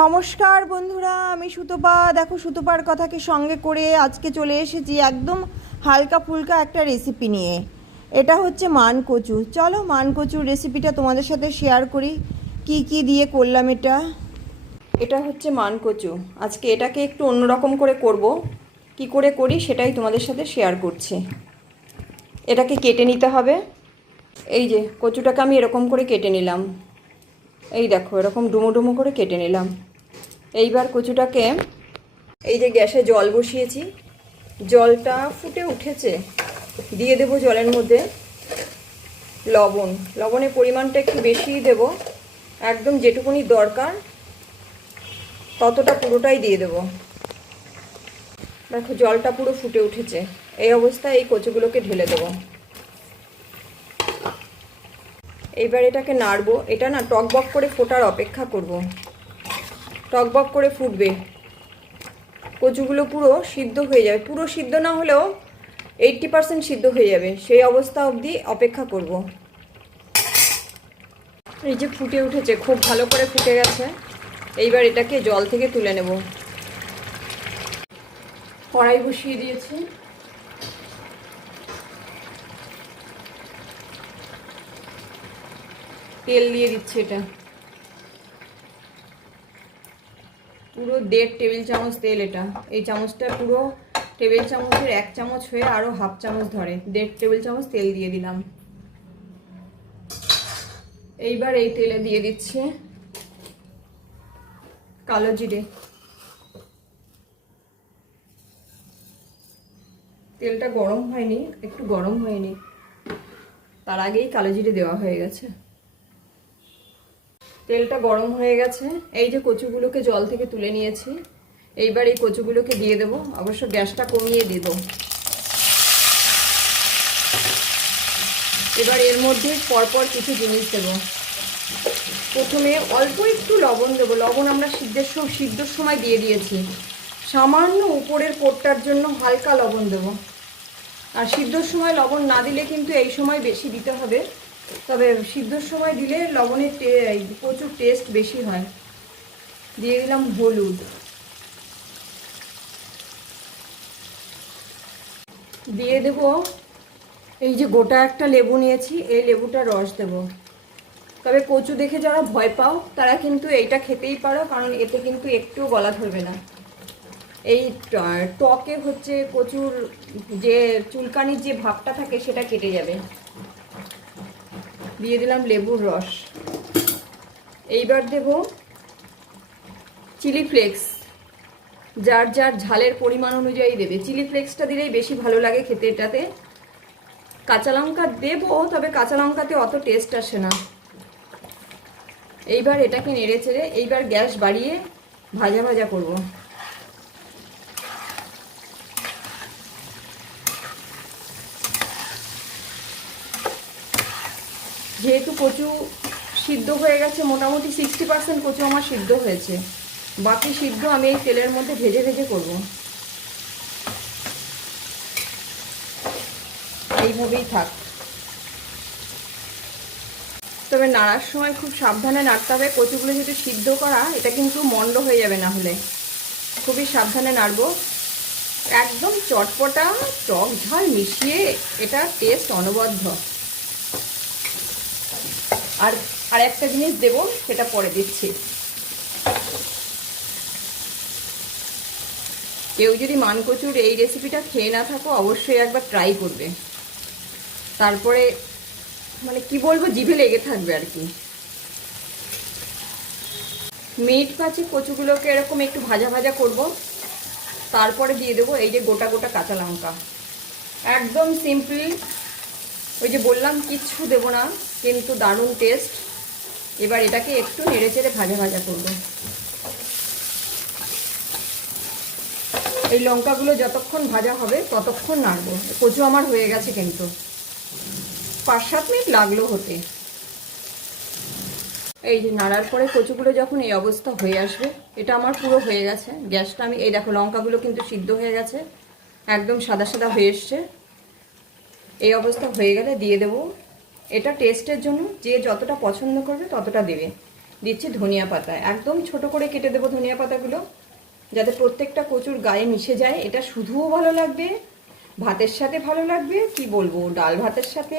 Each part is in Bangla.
নমস্কার বন্ধুরা, আমি সুতপা। দেখো সুতপার কথাকে সঙ্গে করে আজকে চলে এসেছি একদম হালকা ফুলকা একটা রেসিপি নিয়ে। এটা হচ্ছে মান কচু চলো মান কচুর রেসিপিটা তোমাদের সাথে শেয়ার করি। কি কি দিয়ে করলাম এটা? এটা হচ্ছে মান কচু আজকে এটাকে একটু অন্যরকম করে করব। কি করে করি সেটাই তোমাদের সাথে শেয়ার করছি। এটাকে কেটে নিতে হবে। এই যে কচুটাকে আমি এরকম করে কেটে নিলাম। এই দেখো, এরকম ডুমো ডুমো করে কেটে নিলাম। এইবার কচুটাকে এই যে গ্যাসে জল বসিয়েছি, জলটা ফুটে উঠেছে। দিয়ে দেব জলের মধ্যে লবণ। লবণের পরিমাণটা একটু বেশিই দেব। একদম যেটুকুনি দরকার, ততটা পুরোটাই দিয়ে দেব। দেখো, জলটা পুরো ফুটে উঠেছে। এই অবস্থায় এই কচুগুলোকে ঢেলে দেবো। এইবার এটাকে নাড়বো। এটা না টকবক করে ফোটার অপেক্ষা করব। টকবক করে ফুটবে। কচুগুলো পুরো সিদ্ধ হয়ে যাবে। পুরো সিদ্ধ না হলেও এইটটি পারসেন্ট সিদ্ধ হয়ে যাবে। সেই অবস্থা অবধি অপেক্ষা করব। এই যে ফুটে উঠেছে, খুব ভালো করে ফুটে গেছে। এইবার এটাকে জল থেকে তুলে নেব। কড়াই বসিয়ে দিয়েছি। তেল দিয়ে দিচ্ছি এটা। পুরো দেড় টেবিল চামচ তেল এটা। এই চামচটা পুরো টেবিল চামচের এক চামচ হয়ে আরও হাফ চামচ ধরে। দেড় টেবিল চামচ তেল দিয়ে দিলাম। এইবার এই তেলে দিয়ে দিচ্ছি কালো জিরে। তেলটা গরম হয়নি, একটু গরম হয়নি। তার আগেই কালো জিরে দেওয়া হয়ে গেছে। তেলটা গরম হয়ে গেছে। এই যে কচুগুলোকে জল থেকে তুলে নিয়েছি। এইবার এই কচুগুলোকে দিয়ে দেবো। অবশ্য গ্যাসটা কমিয়ে দেব। এবার এর মধ্যে পরপর কিছু জিনিস দেবো। প্রথমে অল্প একটু লবণ দেবো। লবণ আমরা সিদ্ধের সিদ্ধর সময় দিয়ে দিয়েছি। সামান্য উপরের কোটটার জন্য হালকা লবণ দেবো। আর সিদ্ধর সময় লবণ না দিলে কিন্তু এই সময় বেশি দিতে হবে। তবে সিদ্ধর সময় দিলে লবণের প্রচুর টেস্ট বেশি হয়। দিয়ে দিলাম হলুদ। দিয়ে দেব, এই যে গোটা একটা লেবু নিয়েছি, এই লেবুটা রস দেব। তবে কচু দেখে যারা ভয় পাও, তারা কিন্তু এইটা খেতেই পারো, কারণ এতে কিন্তু একটুও গলা ধরবে না। এই টকে হচ্ছে কচুর যে চুলকানির যে ভাবটা থাকে, সেটা কেটে যাবে। দিয়ে দিলাম লেবুর রস। এইবার দেব চিলি ফ্লেক্স। যার যার ঝালের পরিমাণ অনুযায়ী দেবে। চিলি ফ্লেক্সটা দিলেই বেশি ভালো লাগে খেতে এটাতে। কাঁচা লঙ্কা দেবো, তবে কাঁচা লঙ্কাতে অত টেস্ট আসে না। এইবার এটাকে নেড়ে চেড়ে এইবার গ্যাস বাড়িয়ে ভাজা ভাজা করব। যেহেতু কচু সিদ্ধ হয়ে গেছে, মোটামুটি সিক্সটি পার্সেন্ট কচু আমার সিদ্ধ হয়েছে। বাকি সিদ্ধ আমি এই তেলের মধ্যে ভেজে ভেজে করব। এইভাবেই থাক। তবে নাড়ার সময় খুব সাবধানে নাড়তে হবে। কচুগুলো যেহেতু সিদ্ধ করা, এটা কিন্তু মন্ড হয়ে যাবে না হলে। খুবই সাবধানে নাড়বো। একদম চটপটা টক ঝাল মিশিয়ে এটা টেস্ট অনবদ্য। আর আর একটা জিনিস দেবো, সেটা পরে দিচ্ছি। কেউ যদি মানকচুর এই রেসিপিটা খেয়ে না থাকো, অবশ্যই একবার ট্রাই করবে। তারপরে মানে কি বলব, জিভে লেগে থাকবে আর কি। মিট পাচে কচুগুলোকে এরকম একটু ভাজা ভাজা করব। তারপরে দিয়ে দেবো এই যে গোটা গোটা কাঁচা লঙ্কা। একদম সিম্পল ওই যে বললাম, কিচ্ছু দেবো না, কিন্তু দারুণ টেস্ট এবার এটাকে একটু নেড়ে চেড়ে ভাজা ভাজা করব। এই লঙ্কাগুলো যতক্ষণ ভাজা হবে, ততক্ষণ নাড়বো। কচু আমার হয়ে গেছে কিন্তু। পাঁচ সাত মিনিট লাগল হতে। এই যে নাড়ার পরে কচুগুলো যখন এই অবস্থা হয়ে আসবে, এটা আমার পুরো হয়ে গেছে। গ্যাসটা আমি, এই দেখো লঙ্কাগুলো কিন্তু সিদ্ধ হয়ে গেছে। একদম সাদা সাদা হয়ে এসছে। এই অবস্থা হয়ে গেলে দিয়ে দেব। এটা টেস্টের জন্য যে যতটা পছন্দ করবে ততটা দেবে। দিচ্ছি ধনিয়া পাতা। একদম ছোট করে কেটে দেবো ধনিয়া পাতাগুলো, যাতে প্রত্যেকটা কচুর গায়ে মিশে যায়। এটা শুধুও ভালো লাগবে, ভাতের সাথে ভালো লাগবে, কি বলব, ডাল ভাতের সাথে।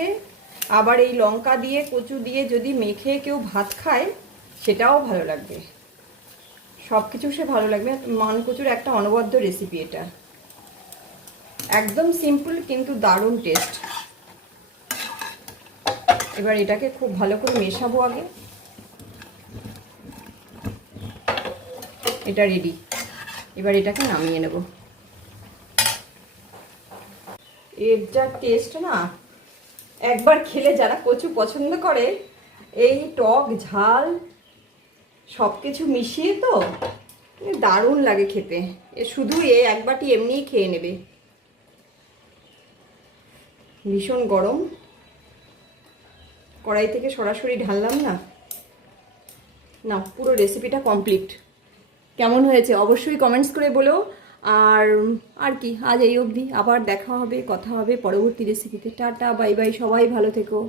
আবার এই লঙ্কা দিয়ে, কচু দিয়ে যদি মেখে কেউ ভাত খায়, সেটাও ভালো লাগবে। সব কিছু সে ভালো লাগবে। মান কচুর একটা অনবদ্য রেসিপি এটা। একদম সিম্পল কিন্তু দারুণ টেস্ট এবার এটাকে খুব ভালো করে মেশাবো আগে। এটা রেডি এবার এটাকে নামিয়ে নেব। এর যা টেস্ট না, একবার খেলে যারা কচু পছন্দ করে, এই টক ঝাল সব কিছু মিশিয়ে তো দারুণ লাগে খেতে। শুধু এ এক বাটি এমনিই খেয়ে নেবে। ভীষণ গরম। কড়াই থেকে সরাসরি ঢাললাম না? না, পুরো রেসিপিটা কমপ্লিট কেমন হয়েছে? অবশ্যই কমেন্টস করে বলো। আর আর কি, আজ এই অবধি। আবার দেখা হবে, কথা হবে পরবর্তী রেসিপিতে টাটা বাই বাই সবাই ভালো থেকো।